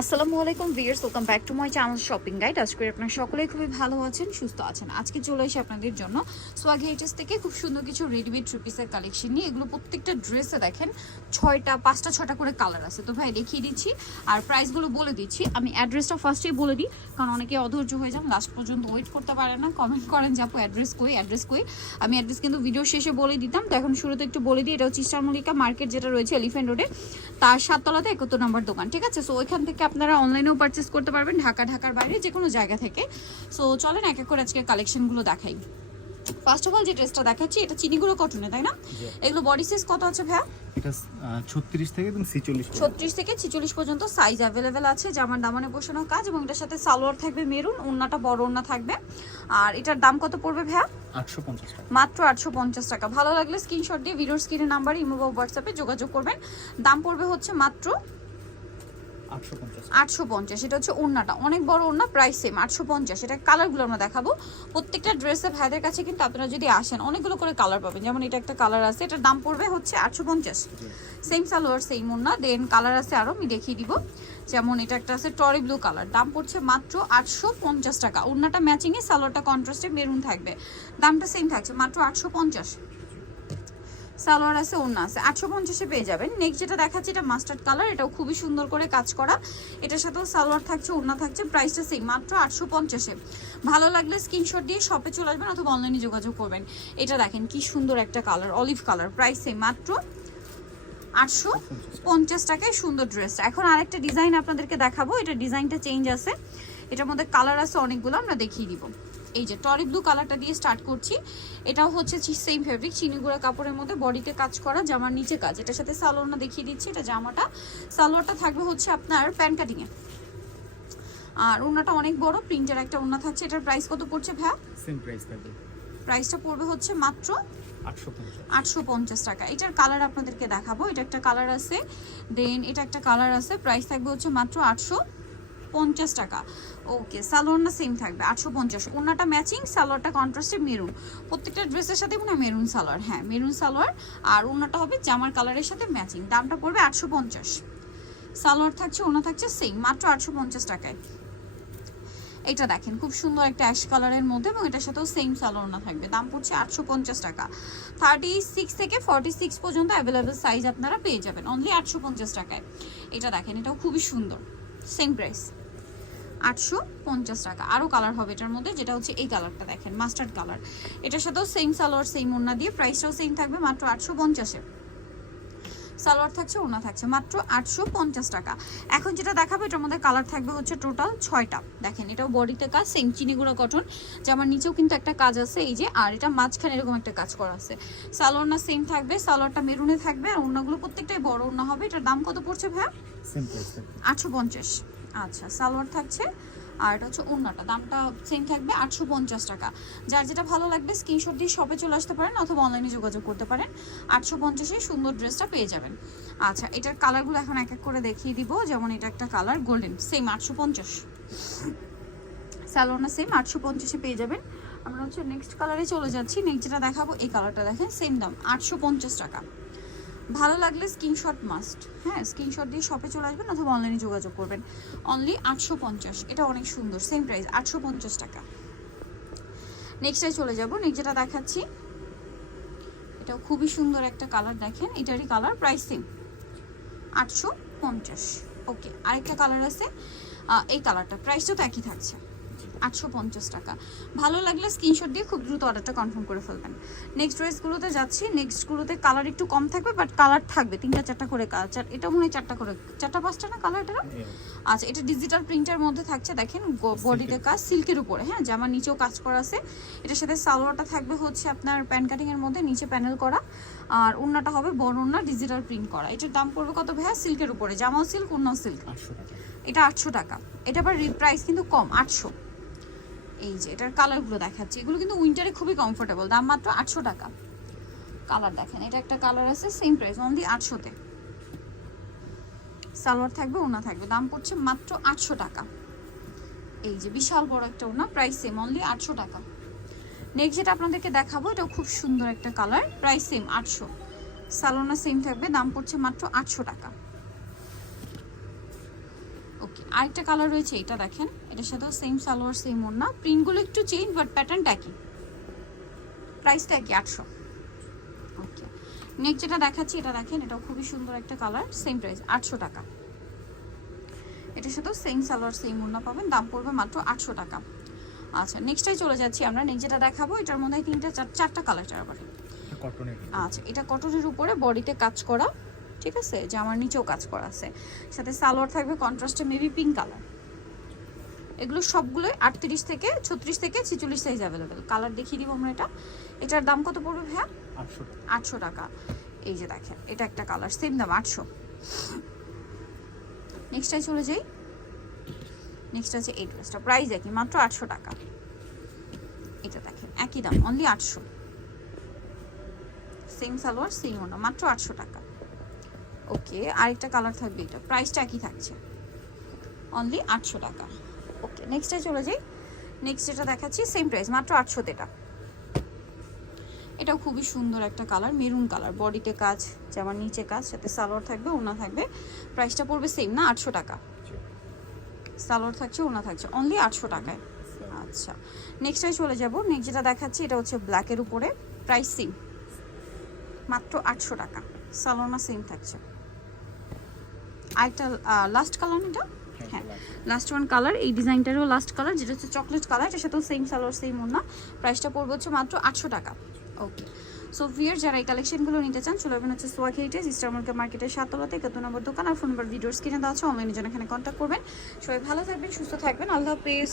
আসসালামু আলাইকুম viewers welcome back to my channel shopping guide আজকে আপনারা সকলেই খুবই ভালো আছেন, সুস্থ আছেন। আজকে চলে এসে আপনাদের জন্য সোয়াগ হেইটেস থেকে খুব সুন্দর কিছু রেডিমেড থ্রি পিসের কালেকশন নিয়ে। এগুলো প্রত্যেকটা ড্রেসে দেখেন, ছয়টা, পাঁচটা ছয়টা করে কালার আছে। তো ভাই, দেখিয়ে দিচ্ছি। আর প্রাইসগুলো বলে দিচ্ছি। আমি অ্যাড্রেসটা ফার্স্টেই বলে দিই, কারণ অনেকে অধৈর্য হয়ে যান লাস্ট পর্যন্ত ওয়েট করতে পারে না। কমেন্ট করেন যে, আপু অ্যাড্রেস কই অ্যাড্রেস কই? আমি অ্যাড্রেস কিন্তু ভিডিও শেষে বলে দিতাম। তো এখন শুরুতে একটু বলে দিই, এটা হচ্ছে ইস্টার মার্কেট যেটা রয়েছে এলিফেন্ট রোডে তার সাততলাতে একাত্তর নম্বর দোকান, ঠিক আছে? সো ওইখান থেকে আপনারা অনলাইনেও পারচেস করতে পারবেন ঢাকা ঢাকার বাইরে যে কোনো জায়গা থেকে। সো চলেন এক এক করে আজকে কালেকশনগুলো দেখাই। ফার্স্ট অফ অল যে ড্রেসটা দেখাচ্ছি এটা চিনিগুলো কটনে তাই না? এগুলো বডি সাইজ কত আছে ভাইয়া? এটা ছত্রিশ থেকে একদম ছিচল্লিশ ছত্রিশ থেকে ছিচল্লিশ পর্যন্ত সাইজ অ্যাভেলেবেল আছে জামার দামানে বসানো কাজ এবং এটার সাথে সালোয়ার থাকবে মেরুন ওন্নাটা বড় ওন্না থাকবে। আর এটার দাম কত পড়বে ভাইয়া? আটশো পঞ্চাশ টাকা। মাত্র আটশো পঞ্চাশ টাকা। ভালো লাগলে স্ক্রিনশট দিয়ে ভিডিওর স্ক্রিনের নাম্বার ইমো বা হোয়াটসঅ্যাপে যোগাযোগ করবেন। দাম পড়বে হচ্ছে মাত্র আটশো পঞ্চাশ। এটা হচ্ছে ওড়নাটা। অনেক বড় ওড়না প্রাইস সেম আটশো পঞ্চাশ। এটা কালারগুলো আমরা দেখাবো। প্রত্যেকটা ড্রেসের ভাইদের কাছে কিন্তু আপনারা যদি আসেন অনেকগুলো করে কালার পাবেন। যেমন এটা একটা কালার আছে এটার দাম পড়বে হচ্ছে আটশো পঞ্চাশ। সেম সালোয়ার সেম ওড়না। দেন কালার আছে আরও আমি দেখিয়ে দিব। যেমন এটা একটা আছে টরি ব্লু কালার দাম পড়ছে মাত্র আটশো পঞ্চাশ টাকা। ওড়নাটা ম্যাচিংয়ে সালোয়ারটা কন্ট্রাস্টে মেরুন থাকবে। দামটা সেম থাকছে মাত্র আটশো পঞ্চাশ। সালোয়ার আছে, ওড়না আছে। আটশো পঞ্চাশে পেয়ে যাবেন। নেক্সট যেটা দেখাচ্ছি, এটা মাস্টার্ড কালার এটাও খুবই সুন্দর করে কাজ করা। এটার সাথেও সালোয়ার থাকছে, ওড়না থাকছে প্রাইসটা সেই মাত্র আটশো পঞ্চাশে। ভালো লাগলে স্ক্রিনশট দিয়ে শপে চলে আসবেন অথবা অনলাইনে যোগাযোগ করবেন। এটা দেখেন, কি সুন্দর একটা colour olive colour price same মাত্র আটশো পঞ্চাশ টাকায় সুন্দর ড্রেসটা এখন আরেকটা ডিজাইন আপনাদেরকে দেখাবো। এটা ডিজাইনটা চেঞ্জ আছে। এটার মধ্যে কালার আছে, অনেকগুলো, আমরা দেখিয়ে দিব। এই যে টরি ব্লু কালারটা দিয়ে স্টার্ট করছি। এটাও হচ্ছে সেম ফেব্রিক চিনিগুড়া কাপড়ের মধ্যে বডিতে কাজ করা জামার নিচে কাজ। এটার সাথে সালোয়ারটা দেখিয়ে দিচ্ছি এটা জামাটা। সালোয়ারটা থাকবে হচ্ছে আপনার প্যান কাটিংয়ে আর ওনাটা অনেক বড় প্রিন্টার একটা ওনা থাকছে। এটার প্রাইস কত পড়ছে ভ্যা সেম প্রাইস থাকবে। প্রাইসটা পড়বে হচ্ছে মাত্র আটশো পঞ্চাশ। টাকা। এটার কালার আপনাদেরকে দেখাবো। এটা একটা কালার আছে। দেন এটা একটা কালার আছে। প্রাইস থাকবে হচ্ছে মাত্র আটশো পঞ্চাশ টাকা। ওকে সালোয়ারটা সেম থাকবে, আটশো পঞ্চাশ। ওনাটা ম্যাচিং সালোয়ারটা কন্ট্রাস্টে মেরুন প্রত্যেকটা ড্রেসের সাথে মনে হয় মেরুন সালোয়ার। হ্যাঁ মেরুন সালোয়ার। আর ওনাটা হবে জামার কালারের সাথে ম্যাচিং দামটা পড়বে আটশো পঞ্চাশ। সালোয়ার থাকছে ওনা থাকছে সেম মাত্র আটশো পঞ্চাশ টাকায়। এটা দেখেন, খুব সুন্দর একটা অ্যাশ কালারের মধ্যে এবং এটার সাথেও সেম সালোয়ার থাকবে। দাম পড়ছে আটশো পঞ্চাশ টাকা। থার্টি সিক্স থেকে ফর্টি সিক্স পর্যন্ত অ্যাভেলেবেল সাইজ আপনারা পেয়ে যাবেন। অনলি আটশো পঞ্চাশ টাকায়। এটা দেখেন, এটাও খুবই সুন্দর। সেম প্রাইস আটশো পঞ্চাশ টাকা। আরও কালার হবে এটার মধ্যে যেটা হচ্ছে এই কালারটা দেখেন মাস্টার্ড কালার এটার সাথেও সেম সালোয়ার সেম ওড়না দিয়ে প্রাইসটাও সেম থাকবে মাত্র আটশো পঞ্চাশে সালোয়ার থাকছে ওনা থাকছে মাত্র আটশো পঞ্চাশ টাকা। এখন যেটা দেখাবো এটার মধ্যে কালার থাকবে হচ্ছে টোটাল ছয়টা। দেখেন এটাও বডিতে কাজ সেম চিনিগুড়া কটন জামার নিচেও কিন্তু একটা কাজ আছে এই যে আর এটা মাঝখানে এরকম একটা কাজ করা আছে। সালোয়ার না সেম থাকবে সালোয়ারটা মেরুনে থাকবে আর ওনাগুলো প্রত্যেকটাই বড় ওনা হবে। এটার দাম কত পড়ছে ভাইয়া? আটশো পঞ্চাশ। আচ্ছা সালোয়ার থাকছে। আর এটা হচ্ছে ওড়নাটা। দামটা সেম থাকবে আটশো পঞ্চাশ টাকা। যার যেটা ভালো লাগবে স্ক্রিনশট দিয়ে শপে চলে আসতে পারেন অথবা অনলাইনে যোগাযোগ করতে পারেন। আটশো পঞ্চাশে সুন্দর ড্রেসটা পেয়ে যাবেন। আচ্ছা এটার কালারগুলো এখন এক এক করে দেখিয়ে দিব। যেমন এটা একটা কালার গোল্ডেন সেম আটশো পঞ্চাশ। স্যালোনা সেম আটশো পঞ্চাশে পেয়ে যাবেন। আমরা হচ্ছে নেক্সট কালারে চলে যাচ্ছি। নেক্সট যেটা দেখাবো, এই কালারটা দেখেন সেম দাম, আটশো পঞ্চাশ টাকা। ভালো লাগলে স্ক্রিনশট মাস্ট হ্যাঁ স্ক্রিনশট দিয়ে শপে চলে আসবেন অথবা অনলাইনে যোগাযোগ করবেন। অনলি আটশো পঞ্চাশ, এটা অনেক সুন্দর সেম প্রাইস আটশো পঞ্চাশ টাকা। নেক্সটে চলে যাব নেক্সট যেটা দেখাচ্ছি, এটাও খুবই সুন্দর একটা কালার দেখেন, এটারই কালার প্রাইস সেম আটশো পঞ্চাশ ওকে আরেকটা কালার আছে এই কালারটা প্রাইসটা তো একই থাকছে। আটশো পঞ্চাশ টাকা। ভালো লাগলে স্ক্রিনশট দিয়ে খুব দ্রুত অর্ডারটা কনফার্ম করে ফেলবেন। নেক্সট ড্রেসগুলোতে যাচ্ছি। নেক্সটগুলোতে কালার একটু কম থাকবে বাট কালার থাকবে। তিনটা চারটা করে কালার চার এটা মনে হয় চারটা করে চারটা পাঁচটা না কালার এটা আচ্ছা এটা ডিজিটাল প্রিন্টের মধ্যে থাকছে দেখেন বডিতে কাজ সিল্কের উপরে হ্যাঁ জামার নিচেও কাজ করা আছে। এটার সাথে সালোয়ারটা থাকবে হচ্ছে আপনার প্যান কাটিং এর মধ্যে নিচে প্যানেল করা। আর ওড়নাটা হবে বড় ওড়না ডিজিটাল প্রিন্ট করা। এটার দাম পড়বে কত ভাইয়া? সিল্কের উপরে। জামাও সিল্ক ওড়নাও সিল্ক এটা আটশো টাকা। এটা আবার প্রাইস কিন্তু কম আটশো। এই যে, এটার কালারগুলো দেখাচ্ছি। এগুলো কিন্তু উইন্টারে খুবই কমফোর্টেবল দাম মাত্র আটশো টাকা। কালার দেখেন, এটা একটা কালার আছে সেম প্রাইস অনলি আটশোতে। সালোয়ার থাকবে ওনা থাকবে। দাম পড়ছে মাত্র আটশো টাকা। এই যে, বিশাল বড় একটা ওনা প্রাইস সেম অনলি আটশো টাকা। নেক্সট যেটা আপনাদেরকে দেখাবো এটা খুব সুন্দর একটা কালার প্রাইস সেম আটশো। সালোনা সেম থাকবে, দাম পড়ছে মাত্র আটশো টাকা। ওকে আরেকটা কালার রয়েছে, এটা দেখেন। এটার সাথেও সেম সালোয়ার সেম ওড়না। প্রিন্টগুলো একটু চেঞ্জ বাট প্যাটার্নটা একই। প্রাইসটা একই আটশো। ওকে নেক্সট যেটা দেখাচ্ছি এটা দেখেন এটাও খুবই সুন্দর একটা কালার সেম প্রাইস আটশো টাকা। এটার সাথেও সেম সালোয়ার সেম ওড়না পাবেন দাম পড়বে মাত্র আটশো টাকা। আচ্ছা নেক্সটটাই চলে যাচ্ছি আমরা। নেক্সট যেটা দেখাবো এটার মধ্যে তিনটা চার- চারটা কালার চার আবার আচ্ছা এটা কটনের উপরে বডিতে কাজ করা ঠিক আছে? জামার নিচেও কাজ করা আছে। সাথে সালোয়ার থাকবে কন্ট্রাস্টে মেবি পিঙ্ক কালার এগুলো সবগুলোই আটত্রিশ থেকে ছত্রিশ থেকে ছেচল্লিশ সাইজ অ্যাভেলেবেল কালার দেখিয়ে দিব আমরা এটা। এটার দাম কত পড়বে ভাইয়া? আটশো টাকা। আটশো টাকা। এই যে দেখেন এটা একটা কালার সেম দাম আটশো। নেক্সটটাই চলে যাই। নেক্সট আছে এই ড্রেসটা প্রাইস একই মাত্র আটশো টাকা। এটা দেখেন একই দাম অনলি আটশো। সেম সালোয়ার সেম ওনা মাত্র আটশো টাকা। ওকে আরেকটা কালার থাকবে এটা। প্রাইসটা একই থাকছে। অনলি আটশো টাকা। ওকে নেক্সটে চলে যাই। নেক্সট যেটা দেখাচ্ছি সেম প্রাইস মাত্র আটশোতে এটা এটাও খুবই সুন্দর একটা কালার মেরুন কালার বডিতে কাজ, যেমন নিচে কাজ, সাথে সালোয়ার থাকবে ওনা থাকবে। প্রাইসটা পড়বে সেম না আটশো টাকা? সালোয়ার থাকছে ওনা থাকছে অনলি আটশো টাকায়। আচ্ছা নেক্সটে চলে যাব। নেক্সট যেটা দেখাচ্ছি, এটা হচ্ছে ব্ল্যাকের উপরে। প্রাইস সেম মাত্র আটশো টাকা। সালোনা সেম থাকছে। আরেকটা লাস্ট কালার এটা হ্যাঁ। লাস্ট ওয়ান কালার এই ডিজাইনটারও লাস্ট কালার যেটা হচ্ছে চকলেট কালার এটার সাথেও সেম সালোয়ার সেম ওনা প্রাইসটা পড়বে হচ্ছে মাত্র আটশো টাকা। ওকে সো ভিয়ার যারা এই কালেকশনগুলো নিতে চান চলে যাবেন হচ্ছে সোয়াক হেরিটেজ ইস্টার মার্কেট মার্কেটের সাতলাতে একাত্তর নম্বর দোকান আর ফোন নম্বর ভিডিও স্ক্রিনে দেওয়া আছে অনলাইনে জন্য এখানে কন্ট্যাক্ট করবেন। সবাই ভালো থাকবেন সুস্থ থাকবেন আল্লাহ হাফেজ।